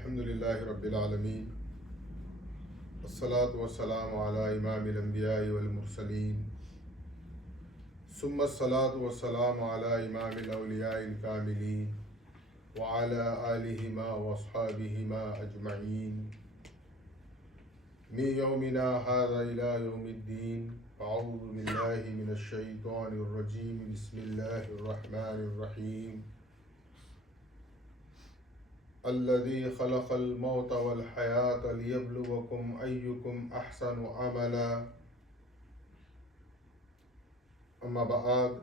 الحمدللہ رب العالمین والصلاة والسلام علی امام الانبیاء والمرسلین ثم الصلاة والسلام علی امام الاولیاء الکاملین وعلی آلہما واصحابہما اجمعین من یومنا ھذا الی یوم الدین فاعوذ باللہ من الشیطان الرجیم بسم اللہ الرحمن الرحیم الذي خلق الموت والحياة ليبلوكم أيكم أحسن عملا اما بعد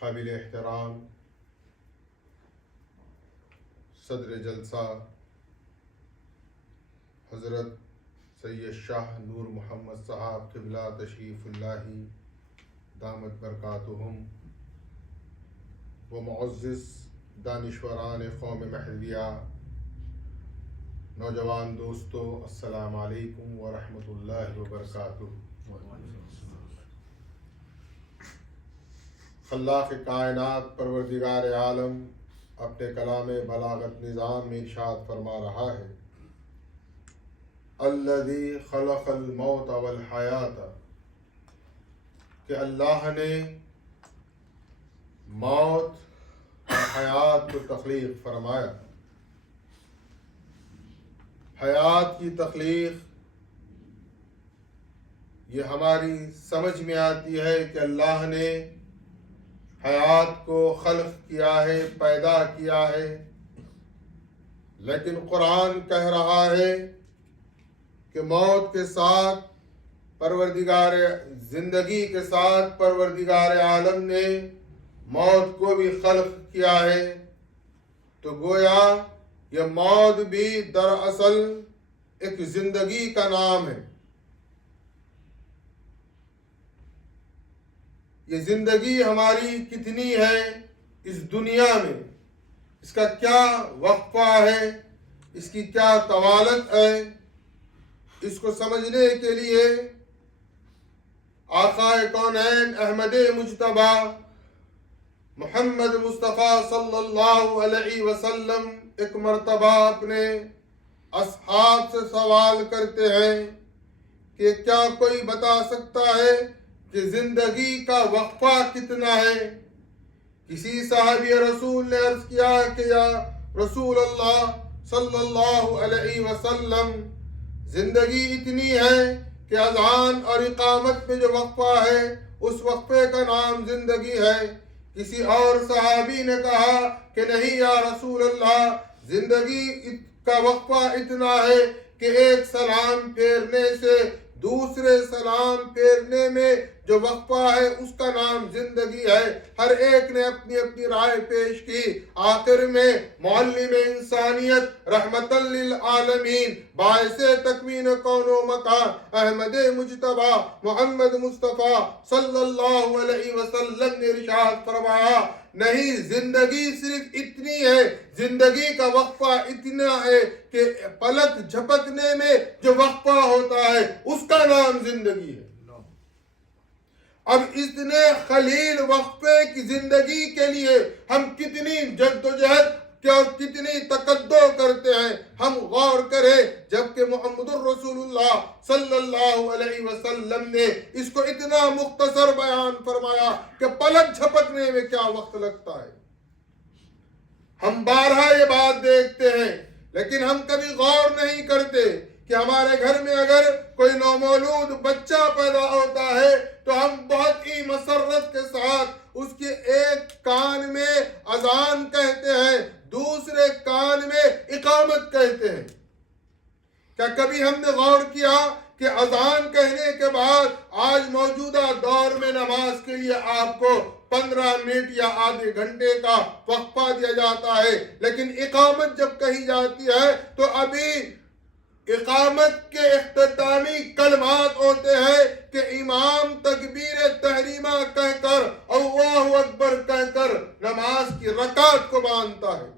قابل احترام صدر جلسہ حضرت سید شاہ نور محمد صاحب قبلہ تشریف اللہ دامت برکاتہم و معزز دانشوران قوم مہدویہ، نوجوان دوستو، السلام علیکم ورحمۃ اللہ وبرکاتہ۔ خلاق کائنات پروردگار عالم اپنے کلام بلاغت نظام میں ارشاد فرما رہا ہے، الذی خلق الموت والحیات، کہ اللہ نے موت اور حیات کو تخلیق فرمایا۔ حیات کی تخلیق یہ ہماری سمجھ میں آتی ہے کہ اللہ نے حیات کو خلق کیا ہے، پیدا کیا ہے، لیکن قرآن کہہ رہا ہے کہ موت کے ساتھ پروردگار زندگی کے ساتھ پروردگار عالم نے موت کو بھی خلق کیا ہے۔ تو گویا یہ موت بھی دراصل ایک زندگی کا نام ہے۔ یہ زندگی ہماری کتنی ہے اس دنیا میں، اس کا کیا وقفہ ہے، اس کی کیا طوالت ہے، اس کو سمجھنے کے لیے آقا کونین احمد مجتبیٰ محمد مصطفیٰ صلی اللہ علیہ وسلم ایک مرتبہ اپنے اصحاب سے سوال کرتے ہیں کہ کیا کوئی بتا سکتا ہے کہ زندگی کا وقفہ کتنا ہے؟ کسی صحابی رسول نے عرض کیا کہ یا رسول اللہ صلی اللہ علیہ وسلم، زندگی اتنی ہے کہ اذان اور اقامت میں جو وقفہ ہے اس وقفے کا نام زندگی ہے۔ کسی اور صحابی نے کہا کہ نہیں یا رسول اللہ، زندگی کا وقفہ اتنا ہے کہ ایک سلام پھیرنے سے دوسرے سلام پھیرنے میں جو وقفہ ہے اس کا نام زندگی ہے۔ ہر ایک نے اپنی اپنی رائے پیش کی۔ آخر میں معلم انسانیت رحمت للعالمین باعث تکوین کون و مکان احمد مجتبیٰ محمد مصطفیٰ صلی اللہ علیہ وسلم نے ارشاد فرمایا، نہیں، زندگی صرف اتنی ہے، زندگی کا وقفہ اتنا ہے کہ پلک جھپکنے میں جو وقفہ ہوتا ہے اس کا نام زندگی ہے۔ اب اتنے قلیل وقفے کی زندگی کے لیے ہم کتنی جد و جہد اور کتنی تقدو کرتے ہیں، ہم غور کریں، جبکہ محمد الرسول اللہ صلی اللہ علیہ وسلم نے اس کو اتنا مختصر بیان فرمایا کہ پلک جھپکنے میں کیا وقت لگتا ہے۔ ہم بارہا یہ بات دیکھتے ہیں، لیکن ہم کبھی غور نہیں کرتے کہ ہمارے گھر میں اگر کوئی نومولود بچہ پیدا ہوتا ہے تو ہم بہت ہی مسرت کے ساتھ اس کے ایک کان میں اذان کہتے ہیں، دوسرے کان میں اقامت کہتے ہیں۔ کیا کبھی ہم نے غور کیا کہ اذان کہنے کے بعد آج موجودہ دور میں نماز کے لیے آپ کو 15 منٹ یا آدھے گھنٹے کا وقفہ دیا جاتا ہے، لیکن اقامت جب کہی جاتی ہے تو ابھی اقامت کے اختتامی کلمات ہوتے ہیں کہ امام تکبیر تحریمہ کہہ کر اللہ اکبر کہہ کر نماز کی رکعت کو باندھتا ہے۔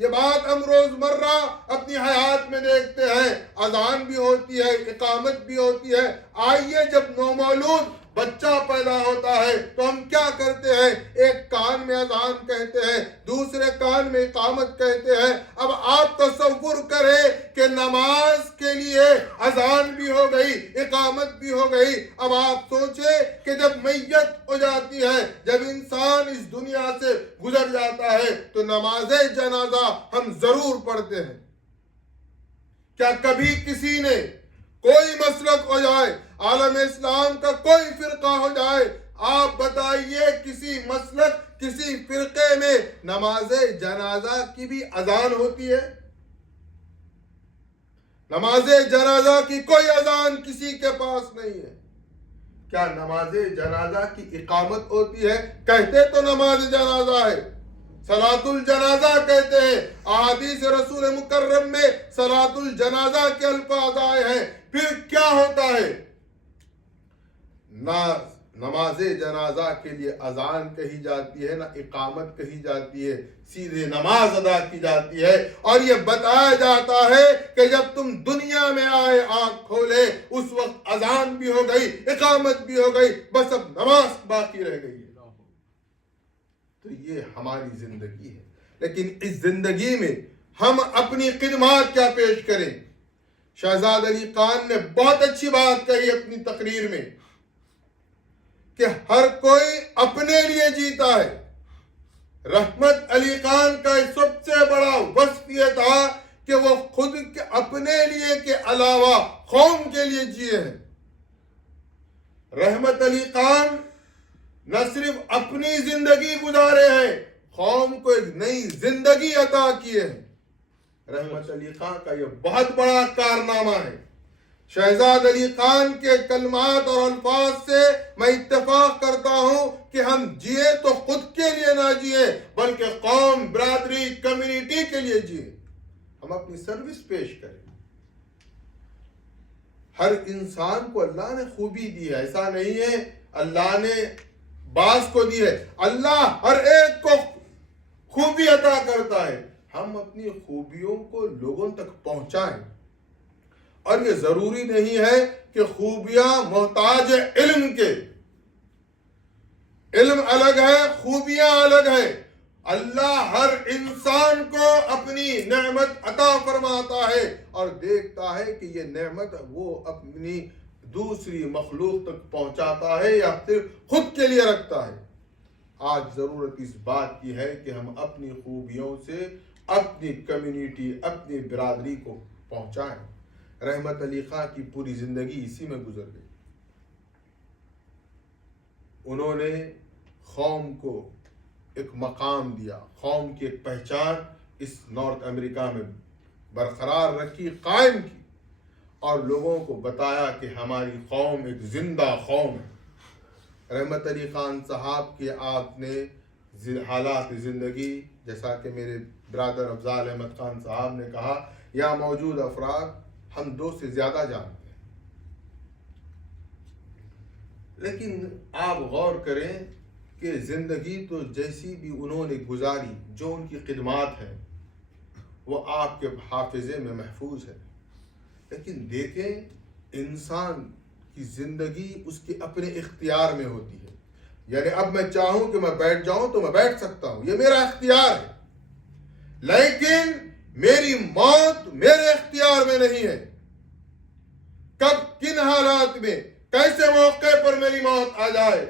یہ بات ہم روزمرہ اپنی حیات میں دیکھتے ہیں، اذان بھی ہوتی ہے، اقامت بھی ہوتی ہے۔ آئیے جب نومولود بچہ پیدا ہوتا ہے تو ہم کیا کرتے ہیں؟ ایک کان میں اذان کہتے ہیں، دوسرے کان میں اقامت کہتے ہیں۔ اب آپ تصور کریں کہ نماز کے لیے اذان بھی ہو گئی، اقامت بھی ہو گئی۔ اب آپ سوچیں کہ جب میت ہو جاتی ہے، جب انسان اس دنیا سے گزر جاتا ہے تو نماز جنازہ ہم ضرور پڑھتے ہیں۔ کیا کبھی کسی نے کوئی مسلک ہو جائے، عالم اسلام کا کوئی فرقہ ہو جائے، آپ بتائیے کسی مسلک کسی فرقے میں نماز جنازہ کی بھی اذان ہوتی ہے؟ نماز جنازہ کی کوئی اذان کسی کے پاس نہیں ہے۔ کیا نماز جنازہ کی اقامت ہوتی ہے؟ کہتے تو نماز جنازہ ہے، صلاۃ الجنازہ کہتے ہیں، احادیث رسول مکرم میں صلاۃ الجنازہ کے الفاظ آئے ہیں۔ پھر کیا ہوتا ہے؟ نہ نماز جنازہ کے لیے اذان کہی جاتی ہے، نہ اقامت کہی جاتی ہے، سیدھے نماز ادا کی جاتی ہے۔ اور یہ بتایا جاتا ہے کہ جب تم دنیا میں آئے، آنکھ کھولے، اس وقت اذان بھی ہو گئی، اقامت بھی ہو گئی، بس اب نماز باقی رہ گئی ہے۔ تو یہ ہماری زندگی ہے، لیکن اس زندگی میں ہم اپنی خدمات کیا پیش کریں؟ شہزاد علی خان نے بہت اچھی بات کہی اپنی تقریر میں کہ ہر کوئی اپنے لیے جیتا ہے۔ رحمت علی خان کا سب سے بڑا وصف یہ تھا کہ وہ خود کے اپنے لیے کے علاوہ قوم کے لیے جیے ہیں۔ رحمت علی خان نہ صرف اپنی زندگی گزارے ہیں، قوم کو ایک نئی زندگی عطا کیے ہیں۔ رحمت علی خان کا یہ بہت بڑا کارنامہ ہے۔ شہزاد علی خان کے کلمات اور الفاظ سے میں اتفاق کرتا ہوں کہ ہم جیے تو خود کے لیے نہ جیے، بلکہ قوم، برادری، کمیونٹی کے لیے جیے۔ ہم اپنی سروس پیش کریں۔ ہر انسان کو اللہ نے خوبی دی ہے، ایسا نہیں ہے اللہ نے بعض کو دی ہے، اللہ ہر ایک کو خوبی عطا کرتا ہے۔ ہم اپنی خوبیوں کو لوگوں تک پہنچائیں، اور یہ ضروری نہیں ہے کہ خوبیاں محتاج علم کے۔ علم الگ ہے، خوبیاں الگ ہے۔ اللہ ہر انسان کو اپنی نعمت عطا فرماتا ہے اور دیکھتا ہے کہ یہ نعمت وہ اپنی دوسری مخلوق تک پہنچاتا ہے یا صرف خود کے لیے رکھتا ہے۔ آج ضرورت اس بات کی ہے کہ ہم اپنی خوبیوں سے اپنی کمیونٹی، اپنی برادری کو پہنچائیں۔ رحمت علی خان کی پوری زندگی اسی میں گزر گئی۔ انہوں نے قوم کو ایک مقام دیا، قوم کی ایک پہچان اس نارتھ امریکہ میں برقرار رکھی، قائم کی، اور لوگوں کو بتایا کہ ہماری قوم ایک زندہ قوم ہے۔ رحمت علی خان صاحب کے آپ نے حالات زندگی، جیسا کہ میرے برادر افضال احمد خان صاحب نے کہا، یا موجود افراد ہم دو سے زیادہ جانتے ہیں، لیکن آپ غور کریں کہ زندگی تو جیسی بھی انہوں نے گزاری، جو ان کی خدمات ہیں وہ آپ کے حافظے میں محفوظ ہے، لیکن دیکھیں انسان کی زندگی اس کے اپنے اختیار میں ہوتی ہے۔ یعنی اب میں چاہوں کہ میں بیٹھ جاؤں تو میں بیٹھ سکتا ہوں، یہ میرا اختیار ہے، لیکن میری موت میرے اختیار میں نہیں ہے۔ کب، کن حالات میں، کیسے موقع پر میری موت آ جائے،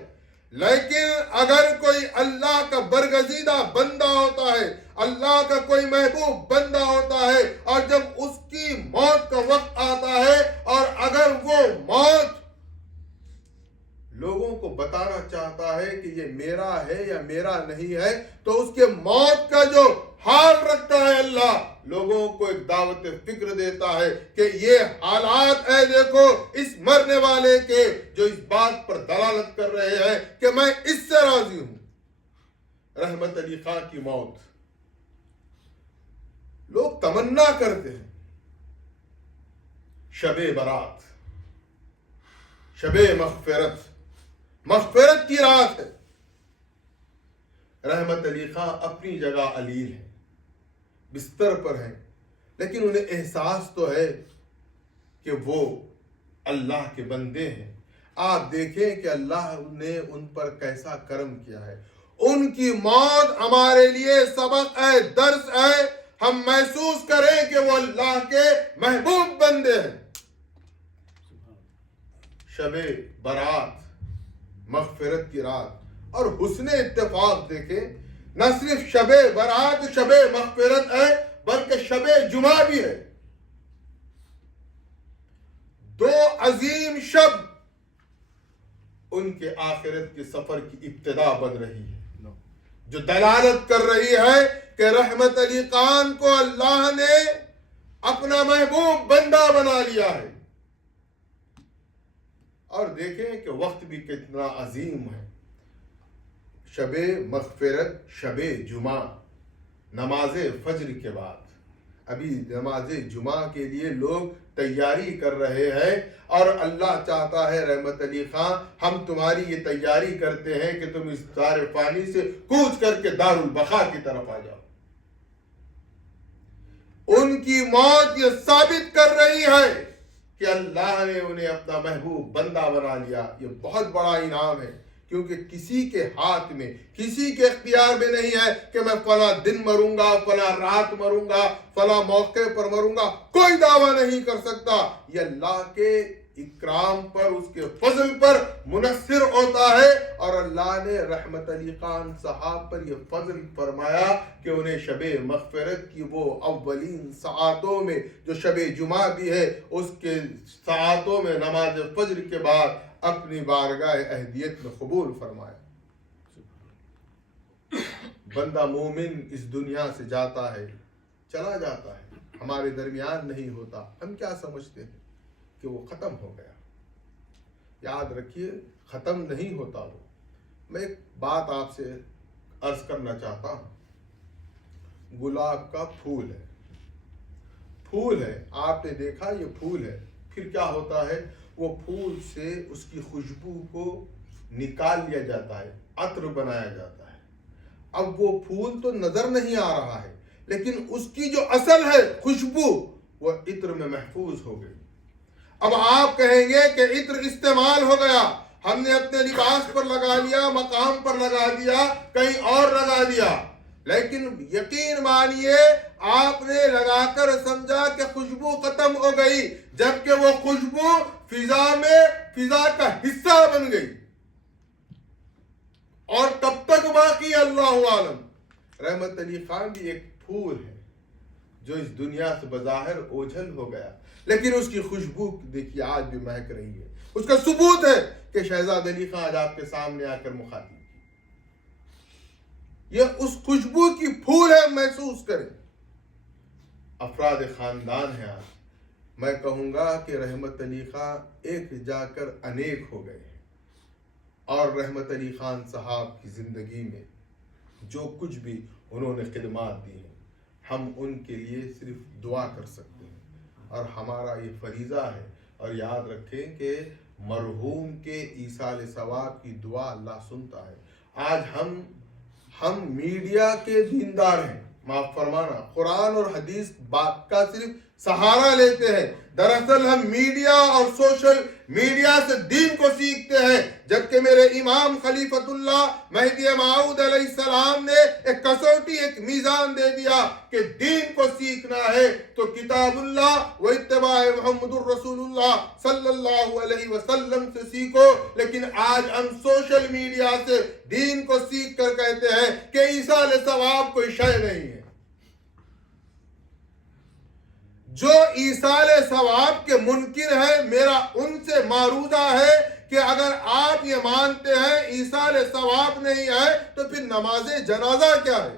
لیکن اگر کوئی اللہ کا برگزیدہ بندہ ہوتا ہے، اللہ کا کوئی محبوب بندہ ہوتا ہے، اور جب اس کی موت کا وقت آتا ہے اور اگر وہ موت لوگوں کو بتانا چاہتا ہے کہ یہ میرا ہے یا میرا نہیں ہے، تو اس کے موت کا جو حال رکھتا ہے اللہ، لوگوں کو ایک دعوت فکر دیتا ہے کہ یہ حالات ہے، دیکھو اس مرنے والے کے، جو اس بات پر دلالت کر رہے ہیں کہ میں اس سے راضی ہوں۔ رحمت علی خان کی موت، لوگ تمنا کرتے ہیں شب برات، شب مغفرت کی رات ہے۔ رحمت علی خان اپنی جگہ علیل ہے، بستر پر ہیں، لیکن انہیں احساس تو ہے کہ وہ اللہ کے بندے ہیں۔ آپ دیکھیں کہ اللہ نے ان پر کیسا کرم کیا ہے. ان کی موت ہمارے لیے سبق ہے، درس ہے. ہم محسوس کریں کہ وہ اللہ کے محبوب بندے ہیں. شب برات، مغفرت کی رات اور حسن اتفاق دیکھیں. نہ صرف شب برات شب مغفرت ہے بلکہ شب جمعہ بھی ہے. دو عظیم شب ان کے آخرت کے سفر کی ابتدا بن رہی ہے، جو دلالت کر رہی ہے کہ رحمت علی خان کو اللہ نے اپنا محبوب بندہ بنا لیا ہے. اور دیکھیں کہ وقت بھی کتنا عظیم ہے. شب مغفرت، شب جمعہ، نماز فجر کے بعد. ابھی نماز جمعہ کے لیے لوگ تیاری کر رہے ہیں اور اللہ چاہتا ہے رحمت علی خان ہم تمہاری یہ تیاری کرتے ہیں کہ تم اس دار فانی سے کوچ کر کے دار البقا کی طرف آ جاؤ. ان کی موت یہ ثابت کر رہی ہے کہ اللہ نے انہیں اپنا محبوب بندہ بنا لیا. یہ بہت بڑا انعام ہے، کیونکہ کسی کے ہاتھ میں، کسی کے اختیار میں نہیں ہے کہ میں فلاں دن مروں گا، فلاں رات مروں گا، فلاں موقع پر مروں گا. کوئی دعویٰ نہیں کر سکتا. یہ اللہ کے اکرام پر، اس کے فضل پر منحصر ہوتا ہے. اور اللہ نے رحمت علی خان صاحب پر یہ فضل فرمایا کہ انہیں شب مغفرت کی وہ اولین ساعتوں میں، جو شب جمعہ بھی ہے، اس کے ساعتوں میں نماز فجر کے بعد اپنی بارگاہ اہدیت میں قبول فرمایا. بندہ مومن اس دنیا سے جاتا ہے، چلا جاتا ہے، ہمارے درمیان نہیں ہوتا. ہم کیا سمجھتے ہیں کہ وہ ختم ہو گیا. یاد رکھیے ختم نہیں ہوتا وہ. میں ایک بات آپ سے عرض کرنا چاہتا ہوں. گلاب کا پھول ہے، پھول ہے، آپ نے دیکھا یہ پھول ہے. پھر کیا ہوتا ہے، وہ پھول سے اس کی خوشبو کو نکال لیا جاتا ہے، عطر بنایا جاتا ہے. اب وہ پھول تو نظر نہیں آ رہا ہے، لیکن اس کی جو اصل ہے خوشبو وہ عطر میں محفوظ ہو گئی. اب آپ کہیں گے کہ عطر استعمال ہو گیا، ہم نے اپنے لباس پر لگا لیا، مقام پر لگا دیا، کہیں اور لگا دیا. لیکن یقین مانیے آپ نے لگا کر سمجھا کہ خوشبو ختم ہو گئی، جبکہ وہ خوشبو فضا کا حصہ بن گئی. اور کب تک باقی اللہ عالم. رحمت علی خان بھی ایک پھول ہے جو اس دنیا سے بظاہر اوجھل ہو گیا، لیکن اس کی خوشبو دیکھیے آج بھی مہک رہی ہے. اس کا ثبوت ہے کہ شہزاد علی خان آج آپ کے سامنے آ کر مخاطب. یہ اس خوشبو کی پھول ہے، محسوس کریں. افراد خاندان ہیں. آج میں کہوں گا کہ رحمت علی خان ایک جا کر انیک ہو گئے ہیں. اور رحمت علی خان صاحب کی زندگی میں جو کچھ بھی انہوں نے خدمات دی ہیں، ہم ان کے لیے صرف دعا کر سکتے ہیں. اور ہمارا یہ فریضہ ہے. اور یاد رکھیں کہ مرحوم کے ایصال ثواب کی دعا اللہ سنتا ہے. آج ہم میڈیا کے دیندار ہیں، معاف فرمانا، قرآن اور حدیث بات کا صرف سہارا لیتے ہیں. دراصل ہم میڈیا اور سوشل میڈیا سے دین کو سیکھتے ہیں، جبکہ میرے امام خلیفۃ اللہ مہدی موعود علیہ السلام نے ایک کسوٹی، ایک میزان دے دیا کہ دین کو سیکھنا ہے تو کتاب اللہ و اتباع محمد الرسول اللہ صلی اللہ علیہ وسلم سے سیکھو. لیکن آج ہم سوشل میڈیا سے دین کو سیکھ کر کہتے ہیں کہ ایصال ثواب کوئی شے نہیں ہے. جو ایصال ثواب کے منکر ہے، میرا ان سے معروضہ ہے کہ اگر آپ یہ مانتے ہیں ایصال ثواب نہیں ہے تو پھر نماز جنازہ کیا ہے؟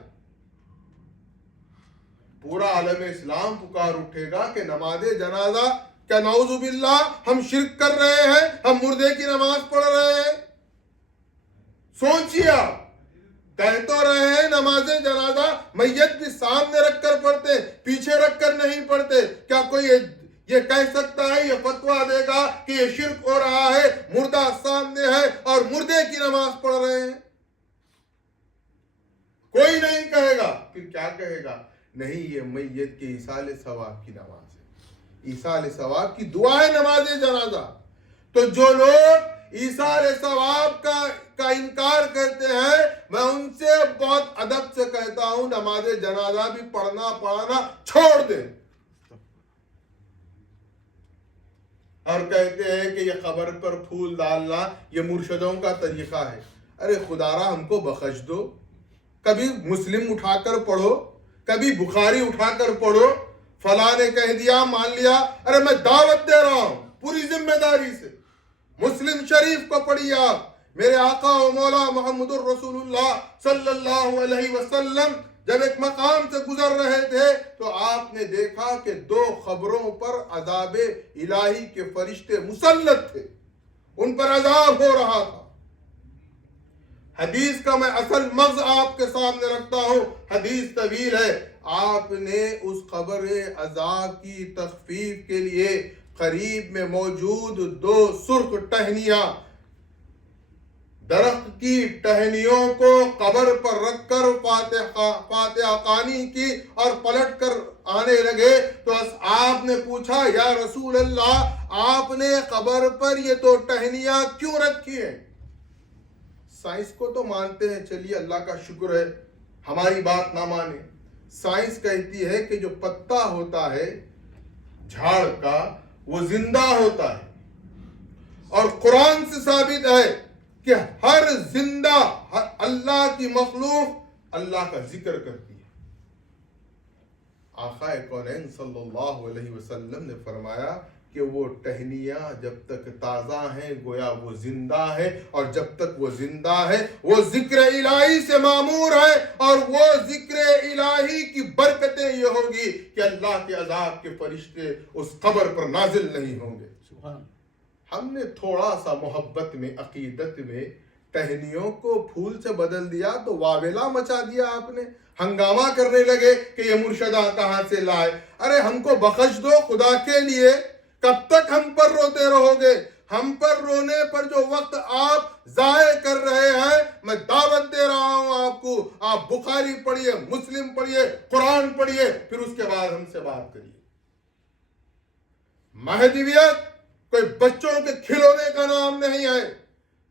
پورا عالم اسلام پکار اٹھے گا کہ نماز جنازہ کیا نعوذ باللہ ہم شرک کر رہے ہیں، ہم مردے کی نماز پڑھ رہے ہیں. سوچیے آپ، کہہ تو رہے ہیں نماز جنازہ میت بھی سامنے رکھ کر پڑھتے، پیچھے رکھ کر نہیں پڑھتے. کیا کوئی یہ کہہ سکتا ہے، یہ فتویٰ دے گا کہ یہ شرک ہو رہا ہے، مردہ سامنے ہے اور مردے کی نماز پڑھ رہے ہیں؟ کوئی نہیں کہے گا. پھر کیا کہے گا؟ نہیں، یہ میت کے ایصال ثواب کی نماز ہے، ایصال ثواب کی دعا ہے نماز جنازہ. تو جو لوگ ایثار ثواب کا انکار کرتے ہیں، میں ان سے بہت ادب سے کہتا ہوں نماز جنازہ بھی پڑھنا چھوڑ دیں، اور کہتے ہیں کہ یہ قبر پر پھول ڈالنا یہ مرشدوں کا طریقہ ہے۔ ارے خدارا ہم کو بخش دو، کبھی مسلم اٹھا کر پڑھو، کبھی بخاری اٹھا کر پڑھو، فلاں نے کہہ دیا مان لیا۔ ارے میں دعوت دے رہا ہوں پوری ذمہ داری سے، مسلم شریف کو پڑھیے آپ۔ میرے آقا و مولا محمد الرسول اللہ صلی اللہ علیہ وسلم جب ایک مقام سے گزر رہے تھے تو آپ نے دیکھا کہ 2 قبروں پر عذاب الہی کے فرشتے مسلط تھے، ان پر عذاب ہو رہا تھا۔ حدیث کا میں اصل مغز آپ کے سامنے رکھتا ہوں، حدیث طویل ہے۔ آپ نے اس قبر عذاب کی تخفیف کے لیے قریب میں موجود 2 سرخ ٹہنیاں، درخت کی ٹہنیوں کو قبر پر رکھ کر فاتحہ خوانی کی اور پلٹ کر آنے لگے تو اصحاب نے پوچھا یا رسول اللہ آپ نے قبر پر یہ 2 ٹہنیاں کیوں رکھی ہیں؟ سائنس کو تو مانتے ہیں، چلیے اللہ کا شکر ہے، ہماری بات نہ مانے۔ سائنس کہتی ہے کہ جو پتا ہوتا ہے جھاڑ کا وہ زندہ ہوتا ہے، اور قرآن سے ثابت ہے کہ ہر زندہ اللہ کی مخلوق اللہ کا ذکر کرتی ہے۔ آقا کونین صلی اللہ علیہ وسلم نے فرمایا کہ وہ ٹہنیاں جب تک تازہ ہیں گویا وہ زندہ ہے، اور جب تک وہ زندہ ہے وہ ذکر الہی سے معمور ہے، اور وہ ذکر الہی کی برکتیں یہ ہوگی کہ اللہ کے عذاب کے فرشتے اس قبر پر نازل نہیں ہوں گے۔ ہم نے تھوڑا سا محبت میں عقیدت میں ٹہنیوں کو پھول سے بدل دیا تو واویلا مچا دیا، آپ نے ہنگامہ کرنے لگے کہ یہ مرشدہ کہاں سے لائے۔ ارے ہم کو بخش دو خدا کے لیے، کب تک ہم پر روتے رہو گے؟ ہم پر رونے پر جو وقت آپ ضائع کر رہے ہیں، میں دعوت دے رہا ہوں آپ کو، آپ بخاری پڑھیے، مسلم پڑھیے، قرآن پڑھیے، پھر اس کے بعد ہم سے بات کریے۔ مہدویت کوئی بچوں کے کھلونے کا نام نہیں ہے،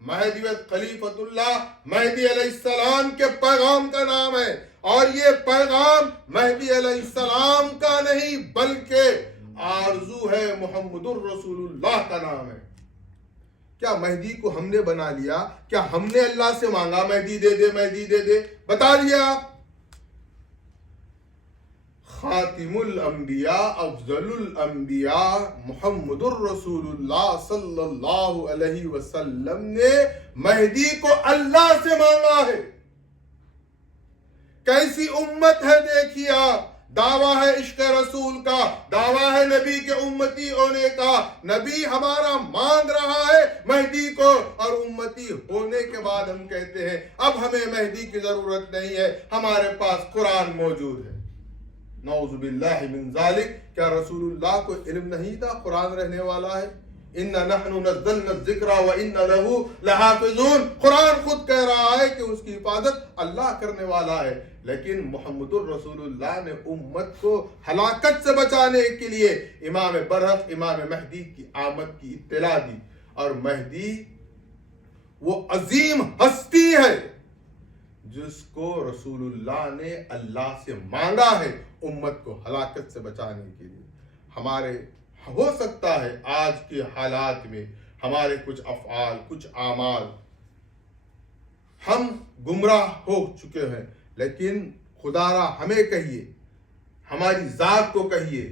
مہدویت خلیفۃ اللہ مہدی علیہ السلام کے پیغام کا نام ہے، اور یہ پیغام مہدی علیہ السلام کا نہیں بلکہ آرزو ہے محمد الرسول اللہ کا نام ہے۔ کیا مہدی کو ہم نے بنا لیا؟ کیا ہم نے اللہ سے مانگا مہدی دے دے مہدی دے دے؟ بتا دیا آپ، خاتم الانبیاء افضل الانبیاء محمد الرسول اللہ صلی اللہ علیہ وسلم نے مہدی کو اللہ سے مانگا ہے۔ کیسی امت ہے دیکھیے آپ، دعویٰ ہے عشق رسول کا، دعویٰ ہے نبی کے امتی ہونے کا، نبی ہمارا مانگ رہا ہے مہدی کو، اور امتی ہونے کے بعد ہم کہتے ہیں اب ہمیں مہدی کی ضرورت نہیں ہے، ہمارے پاس قرآن موجود ہے۔ نعوذ باللہ من ذالک، کیا رسول اللہ کو علم نہیں تھا قرآن رہنے والا ہے؟ اِنَّا نَحْنُ نَزَّلْنَا الذِّكْرَ وَإِنَّا لَهُ لَحَافِظُونَ، قرآن خود کہہ رہا ہے کہ اس کی حفاظت اللہ کرنے والا ہے، لیکن محمد الرسول اللہ نے امت کو ہلاکت سے بچانے کے لیے امام برحق امام مہدی کی آمد کی اطلاع دی، اور مہدی وہ عظیم ہستی ہے جس کو رسول اللہ نے اللہ سے مانگا ہے امت کو ہلاکت سے بچانے کے لیے۔ ہمارے ہو سکتا ہے آج کے حالات میں ہمارے کچھ افعال، کچھ اعمال ہم گمراہ ہو چکے ہیں، لیکن خدا را ہمیں کہیے، ہماری ذات کو کہیے،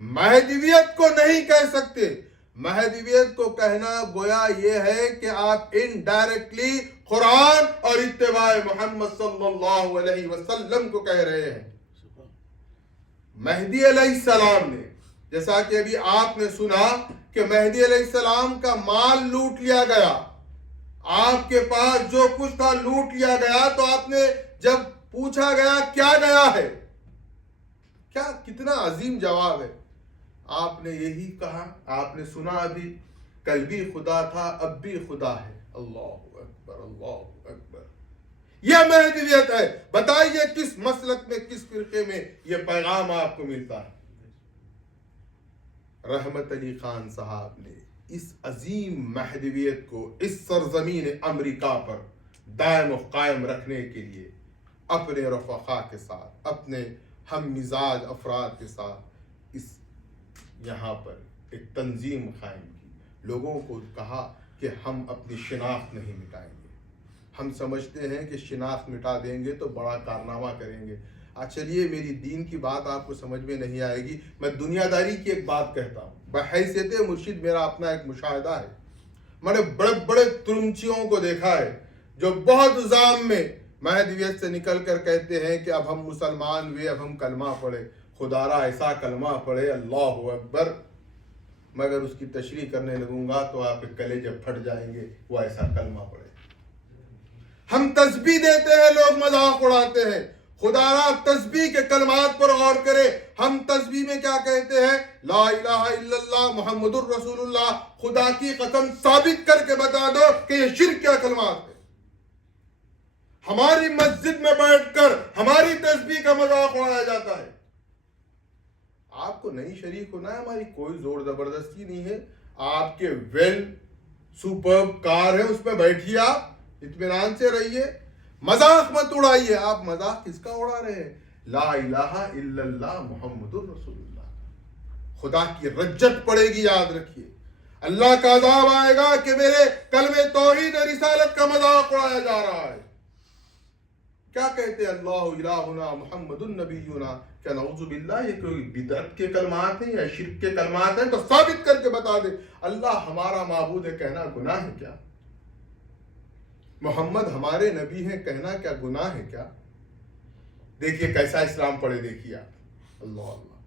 مہدویت کو نہیں کہہ سکتے۔ مہدویت کو کہنا گویا یہ ہے کہ آپ انڈائریکٹلی قرآن اور اتباع محمد صلی اللہ علیہ وسلم کو کہہ رہے ہیں۔ مہدی علیہ السلام نے، جیسا کہ ابھی آپ نے سنا کہ مہدی علیہ السلام کا مال لوٹ لیا گیا، آپ کے پاس جو کچھ تھا لوٹ لیا گیا، تو آپ نے جب پوچھا گیا کیا گیا ہے، کیا کتنا عظیم جواب ہے، آپ نے یہی کہا، آپ نے سنا ابھی، کل بھی خدا تھا اب بھی خدا ہے۔ اللہ اکبر اللہ اکبر، یہ مہدویت ہے۔ بتائیے کس مسلک میں، کس فرقے میں یہ پیغام آپ کو ملتا ہے؟ رحمت علی خان صاحب نے اس عظیم مہدویت کو اس سرزمین امریکہ پر دائم و قائم رکھنے کے لیے اپنے رفقا کے ساتھ، اپنے ہم مزاج افراد کے ساتھ اس یہاں پر ایک تنظیم قائم کی، لوگوں کو کہا کہ ہم اپنی شناخت نہیں مٹائیں گے، ہم سمجھتے ہیں کہ شناخت مٹا دیں گے تو بڑا کارنامہ کریں گے۔ چلیے میری دین کی بات آپ کو سمجھ میں نہیں آئے گی، میں دنیا داری کی ایک بات کہتا ہوں۔ بحیثیت مرشد میرا اپنا ایک مشاہدہ ہے، میں نے بڑے بڑے ترمچیوں کو دیکھا ہے جو بہت زام میں مہدویت سے نکل کر کہتے ہیں کہ اب ہم مسلمان ہوئے، اب ہم کلمہ پڑھے، خدا را ایسا کلمہ پڑھے اللہ اکبر، مگر اس کی تشریح کرنے لگوں گا تو آپ کے کلے جب پھٹ جائیں گے، وہ ایسا کلمہ پڑھے۔ ہم تسبیح دیتے ہیں، لوگ مذاق اڑاتے ہیں، خدا را تسبیح کے کلمات پر غور کرے، ہم تسبیح میں کیا کہتے ہیں؟ لا الہ الا اللہ محمد الرسول اللہ۔ خدا کی قسم ثابت کر کے بتا دو کہ یہ شرک کیا کلمات ہے۔ ہماری مسجد میں بیٹھ کر ہماری تسبیح کا مذاق اڑایا جاتا ہے۔ آپ کو نہیں شریک ہونا ہے، ہماری کوئی زور زبردستی نہیں ہے، آپ کے ویل سپرب کار ہے، اس میں بیٹھیے، آپ اطمینان سے رہیے، مذاق مت اڑائیے۔ آپ مذاق کس کا اڑا رہے ہیں؟ لا الہ الا اللہ محمد الرسول اللہ۔ خدا کی رجت پڑے گی، یاد رکھیے، اللہ کا عذاب آئے گا کہ میرے کلمہ توحید رسالت کا مذاق اڑایا جا رہا ہے۔ کیا کہتے ہیں؟ اللہ الہنا محمد النبینا، کیا نعوذ باللہ یہ کوئی بدعت کے کلمات ہیں یا شرک کے کلمات ہیں؟ تو ثابت کر کے بتا دے اللہ ہمارا معبود ہے، کہنا گناہ ہے کیا؟ محمد ہمارے نبی ہیں، کہنا کیا گناہ ہے کیا؟ دیکھیے کیسا اسلام پڑھے، دیکھیے آپ، اللہ اللہ۔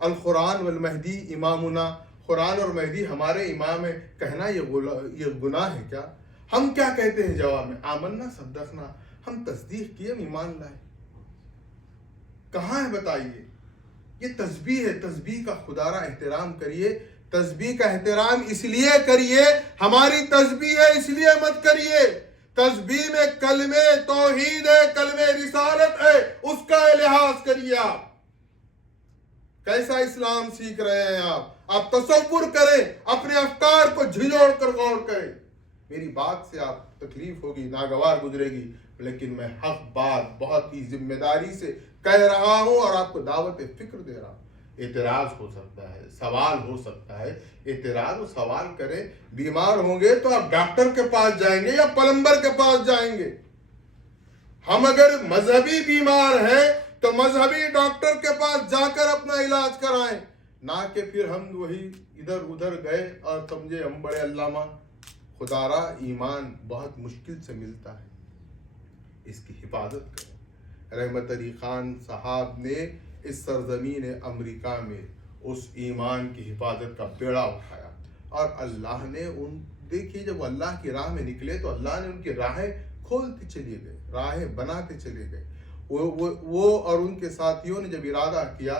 القرآن والمہدی امامنا، قرآن اور مہدی ہمارے امام ہیں، کہنا یہ گناہ ہے کیا؟ ہم کیا کہتے ہیں جواب میں؟ آمنا صدقنا، ہم تصدیق کیے، ہم ایمان لائے۔ کہاں ہے بتائیے؟ یہ تسبیح ہے، تسبیح کا خدا را احترام کریے، تسبیح کا احترام اس لیے کریے، ہماری تسبیح ہے اس لیے مت کریے۔ تسبیح میں کلمہ توحید ہے، کلمہ رسالت ہے، اس کا لحاظ کریے۔ آپ کیسا اسلام سیکھ رہے ہیں؟ آپ تصور کریں، اپنے افکار کو جھنجھوڑ کر غور کریں۔ میری بات سے آپ تکلیف ہوگی، ناگوار گزرے گی، لیکن میں حق بات بہت ہی ذمہ داری سے کہہ رہا ہوں اور آپ کو دعوت فکر دے رہا ہوں۔ اعتراض ہو سکتا ہے، سوال ہو سکتا ہے، اعتراض و سوال کریں۔ بیمار ہوں گے تو آپ ڈاکٹر کے پاس جائیں گے یا پلمبر کے پاس جائیں گے؟ ہم اگر مذہبی بیمار ہیں تو مذہبی ڈاکٹر کے پاس جا کر اپنا علاج کرائیں، نہ کہ پھر ہم وہی ادھر ادھر گئے اور سمجھے ہم بڑے علامہ۔ خدا را ایمان بہت مشکل سے ملتا ہے، اس کی حفاظت کریں۔ رحمت علی خان صاحب نے اس سرزمین امریکہ میں اس ایمان کی حفاظت کا بیڑا اٹھایا، اور اللہ نے دیکھیے جب اللہ کی راہ میں نکلے تو اللہ نے ان کی راہیں کھولتے چلے گئے، راہیں بناتے چلے گئے۔ وہ اور ان کے ساتھیوں نے جب ارادہ کیا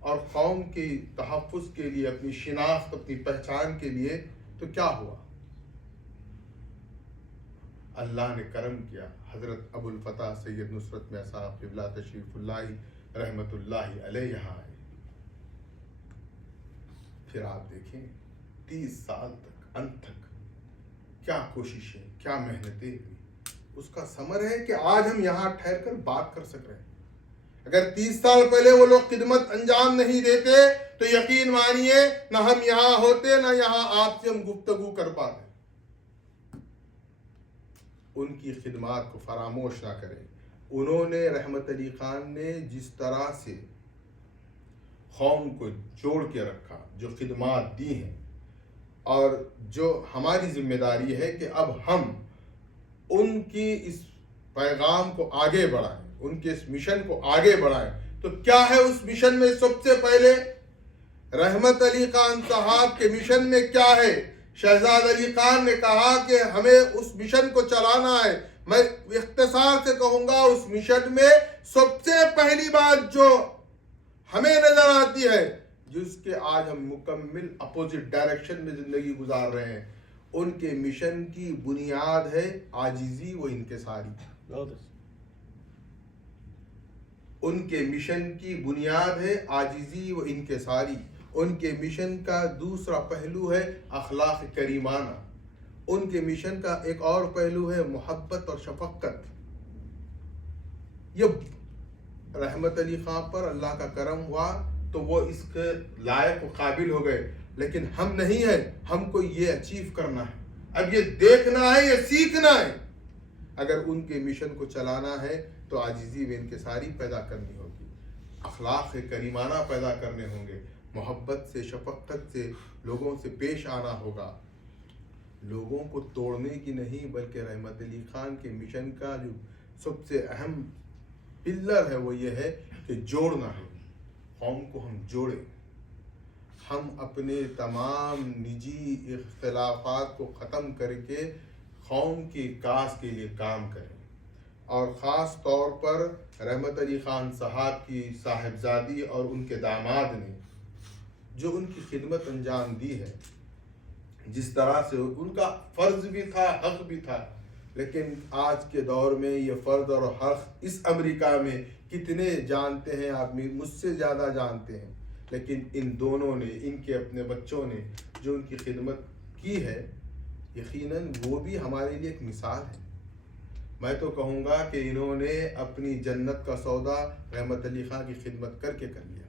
اور قوم کی تحفظ کے لیے، اپنی شناخت، اپنی پہچان کے لیے، تو کیا ہوا؟ اللہ نے کرم کیا، حضرت ابو الفتح سید نصرت میاں صاحب قبلہ تشریف اللہ رحمت اللہ علیہ یہاں آئے۔ پھر آپ دیکھیں 30 سال تک، انت تک کیا کوششیں، کیا محنتیں ہوئی، اس کا ثمر ہے کہ آج ہم یہاں ٹھہر کر بات کر سک رہے ہیں۔ اگر 30 سال پہلے وہ لوگ خدمت انجام نہیں دیتے تو یقین مانیے نہ ہم یہاں ہوتے، نہ یہاں آپ سے ہم گفتگو کر پاتے۔ ان کی خدمات کو فراموش نہ کریں۔ انہوں نے، رحمت علی خان نے جس طرح سے قوم کو جوڑ کے رکھا، جو خدمات دی ہیں، اور جو ہماری ذمہ داری ہے کہ اب ہم ان کی اس پیغام کو آگے بڑھائیں، ان کے اس مشن کو آگے بڑھائیں۔ تو کیا ہے اس مشن میں؟ سب سے پہلے رحمت علی خان صاحب کے مشن میں کیا ہے؟ شہزاد علی خان نے کہا کہ ہمیں اس مشن کو چلانا ہے۔ میں اختصار سے کہوں گا، اس مشن میں سب سے پہلی بات جو ہمیں نظر آتی ہے، جس کے آج ہم مکمل اپوزٹ ڈائریکشن میں زندگی گزار رہے ہیں، ان کے مشن کی بنیاد ہے عاجزی و انکساری۔ ان کے مشن کی بنیاد ہے عاجزی و انکساری۔ ان کے مشن کا دوسرا پہلو ہے اخلاق کریمانہ، ان کے مشن کا ایک اور پہلو ہے محبت اور شفقت۔ یہ رحمت علی خان پر اللہ کا کرم ہوا تو وہ اس کے لائق و قابل ہو گئے، لیکن ہم نہیں ہیں، ہم کو یہ اچیو کرنا ہے، اب یہ دیکھنا ہے، یہ سیکھنا ہے۔ اگر ان کے مشن کو چلانا ہے تو عاجزی و انکساری پیدا کرنی ہوگی، اخلاق کریمانہ پیدا کرنے ہوں گے، محبت سے شفقت سے لوگوں سے پیش آنا ہوگا، لوگوں کو توڑنے کی نہیں بلکہ رحمت علی خان کے مشن کا جو سب سے اہم پلر ہے وہ یہ ہے کہ جوڑنا ہے، قوم کو ہم جوڑیں، ہم اپنے تمام نجی اختلافات کو ختم کر کے قوم کی کاس کے لیے کام کریں۔ اور خاص طور پر رحمت علی خان صاحب کی صاحبزادی اور ان کے داماد نے جو ان کی خدمت انجام دی ہے، جس طرح سے ان کا فرض بھی تھا، حق بھی تھا، لیکن آج کے دور میں یہ فرض اور حق اس امریکہ میں کتنے جانتے ہیں؟ آپ مجھ سے زیادہ جانتے ہیں، لیکن ان دونوں نے، ان کے اپنے بچوں نے جو ان کی خدمت کی ہے، یقیناً وہ بھی ہمارے لیے ایک مثال ہے۔ میں تو کہوں گا کہ انہوں نے اپنی جنت کا سودا رحمت علی خان کی خدمت کر کے کر لیا۔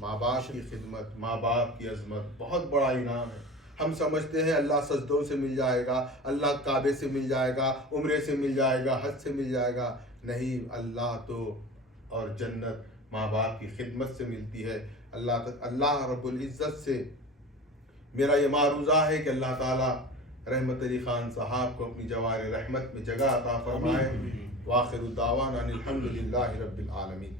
ماں باپ کی خدمت، ماں باپ کی عظمت بہت بڑا انعام ہے۔ ہم سمجھتے ہیں اللہ سجدوں سے مل جائے گا، اللہ کعبے سے مل جائے گا، عمرے سے مل جائے گا، حج سے مل جائے گا، نہیں، اللہ تو اور جنت ماں باپ کی خدمت سے ملتی ہے۔ اللہ رب العزت سے میرا یہ معروضہ ہے کہ اللہ تعالیٰ رحمت علی خان صاحب کو اپنی جوار رحمت میں جگہ عطا فرمائے۔ وآخر دعوانا الحمد للہ رب العالمین۔